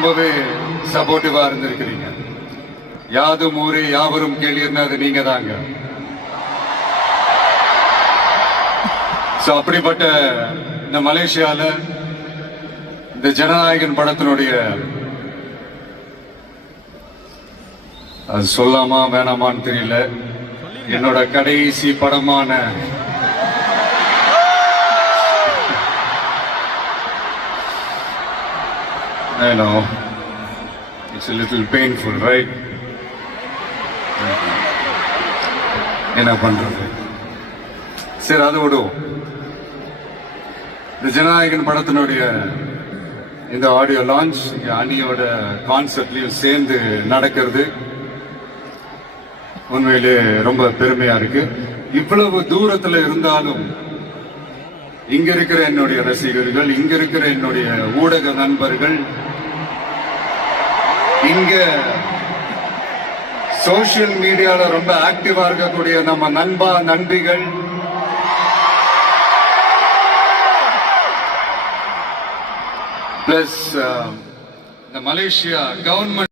ரொம்பவே சப்போர்ட்டிவா இருந்திருக்கிறீங்க. யாதும் ஊரே யாவரும் கேளீர்னு அது நீங்க தாங்க. அப்படிப்பட்ட இந்த மலேசியால இந்த ஜனநாயகன் படத்தினுடைய அது சொல்லாமா வேணாமான்னு தெரியல, என்னோட கடைசி படமான I know it's a little painful, right? என்ன பண்றது, சரி அதை விடுவோம். இந்த ஜனநாயகன் படத்தினுடைய இந்த ஆடியோ லான்ச் அணியோட கான்செப்ட்லயும் சேர்ந்து நடக்கிறது உண்மையிலே ரொம்ப பெருமையா இருக்கு. இவ்வளவு தூரத்துல இருந்தாலும் இங்க இருக்கிற என்னுடைய ரசிகர்கள், இங்க இருக்கிற என்னுடைய ஊடக நண்பர்கள், இங்க சோசியல் மீடியால ரொம்ப ஆக்டிவா இருக்கக்கூடிய நம்ம நண்பிகள், பிளஸ் இந்த மலேசியா கவர்மெண்ட்